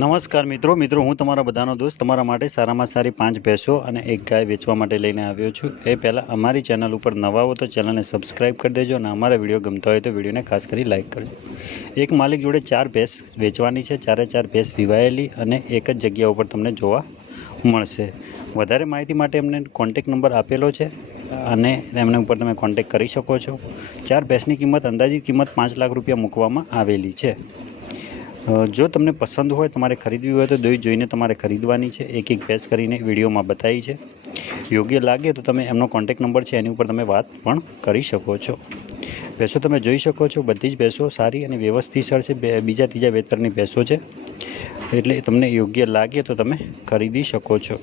નમસ્કાર મિત્રો હું તમારા બધાનો દોસ્ત તમારા માટે સારામાં સારી 5 ભેંસો અને એક ગાય વેચવા માટે લઈને આવ્યો છું। એ પહેલાં અમારી ચેનલ ઉપર નવા હો તો ચેનલને સબસ્ક્રાઈબ કરી દેજો અને અમારા વિડીયો ગમતા હોય તો વિડીયોને ખાસ કરી લાઇક કરજો। એક માલિક જોડે 4 ભેંસ વેચવાની છે। 4 ભેંસ વિવાયેલી અને એક જ જગ્યા ઉપર તમને જોવા મળશે। વધારે માહિતી માટે એમને કોન્ટેક નંબર આપેલો છે અને એમના ઉપર તમે કોન્ટેક કરી શકો છો। 4 ભેંસની કિંમત અંદાજિત કિંમત 5 લાખ રૂપિયા મૂકવામાં આવેલી છે। જો તમને પસંદ હોય તમારે ખરીદવી હોય તો જોઈને તમારે ખરીદવાની છે। એક ભેંસ કરીને વિડીયોમાં બતાવી છે। યોગ્ય લાગે તો તમે એમનો કોન્ટેક નંબર છે એની ઉપર તમે વાત પણ કરી શકો છો। ભેંસો તમે જોઈ શકો છો, બધી જ ભેંસો સારી અને વ્યવસ્થિત છે। બીજા ત્રીજા વેતરની ભેંસો છે, એટલે તમને યોગ્ય લાગે તો તમે ખરીદી શકો છો।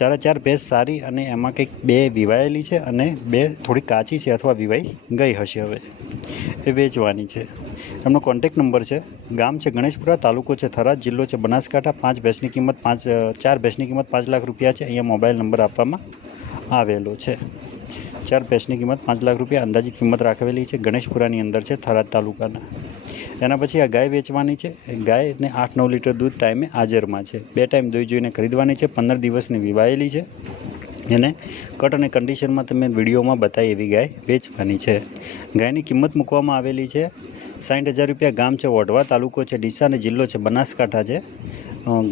4 ભેંસ સારી અને એમાં કંઈક 2 વિવાયેલી છે અને 2 થોડી કાચી છે અથવા વિવાઈ ગઈ હશે। હવે એ વેચવાની છે। એમનો કોન્ટેક નંબર છે, ગામ છે ગણેશપુરા, તાલુકો છે થરાદ, જિલ્લો છે બનાસકાંઠા। 4 ભેંસની કિંમત 5 લાખ રૂપિયા છે। અહીંયા મોબાઈલ નંબર આપવામાં આવેલો છે। 4 ભેંસની કિંમત 5 લાખ રૂપિયા અંદાજિત કિંમત રાખેલી છે। ગણેશપુરાની અંદર છે, થરાદ તાલુકાના। એના પછી આ ગાય વેચવાની છે। ગાયને 8-9 લીટર દૂધ ટાઈમે હાજરમાં છે। 2 ટાઈમ જોઈને ખરીદવાની છે। 15 દિવસની વિવાયેલી છે। એને કટ અને કન્ડિશનમાં તમે વિડીયોમાં બતાવી એવી ગાય વેચવાની છે। ગાયની કિંમત મૂકવામાં આવેલી છે 60,000 રૂપિયા। ગામ છે ઓઢવા, તાલુકો છે ડીસા અને જિલ્લો છે બનાસકાંઠા છે।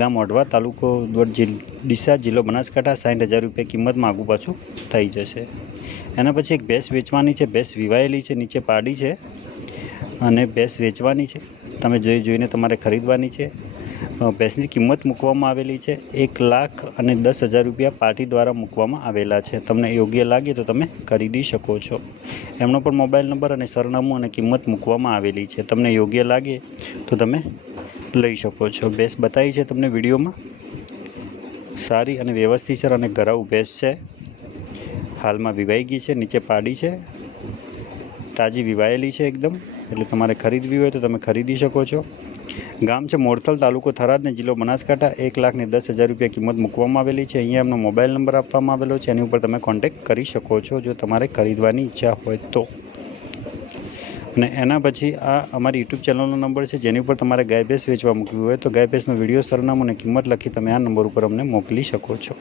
ગામ ઓઢવા, તાલુકો ડીસા, જિલ્લો બનાસકાંઠા। 60,000 રૂપિયા કિંમતમાં આગું પાછું થઈ જશે। એના પછી એક ભેંસ વેચવાની છે। ભેંસ વિવાયેલી છે, નીચે પાડી છે અને ભેંસ વેચવાની છે। તમે જોઈને તમારે ખરીદવાની છે। ભેંસની કિંમત મૂકવામાં આવેલી છે 1,10,000 રૂપિયા પાર્ટી દ્વારા મૂકવામાં આવેલા છે। તમને યોગ્ય લાગે તો તમે ખરીદી શકો છો। એમનો પણ મોબાઈલ નંબર અને સરનામું અને કિંમત મૂકવામાં આવેલી છે। તમને યોગ્ય લાગે તો તમે લઈ શકો છો। ભેંસ બતાવી છે તમને વિડીયોમાં, સારી અને વ્યવસ્થિત છે અને ઘરાઉ ભેંસ છે। હાલમાં વિવાઈ ગઈ છે, નીચે પાડી છે, તાજી વિવાયેલી છે એકદમ, એટલે તમારે ખરીદવી હોય તો તમે ખરીદી શકો છો। ગામ છે મોરથલ, તાલુકો થરાદ ને જિલ્લો બનાસકાંઠા। 1,10,000 રૂપિયા કિંમત મૂકવામાં આવેલી છે। અહીંયા એમનો મોબાઈલ નંબર આપવામાં આવેલો છે, એની ઉપર તમે કોન્ટેક કરી શકો છો જો તમારે ખરીદવાની ઈચ્છા હોય તો। અને એના પછી આ અમારી યુટ્યુબ ચેનલનો નંબર છે, જેની ઉપર તમારે ગાય ભેંસ વેચવા મૂકવી હોય તો ગાય ભેંસનો વિડીયો, સરનામું અને કિંમત લખી તમે આ નંબર ઉપર અમને મોકલી શકો છો।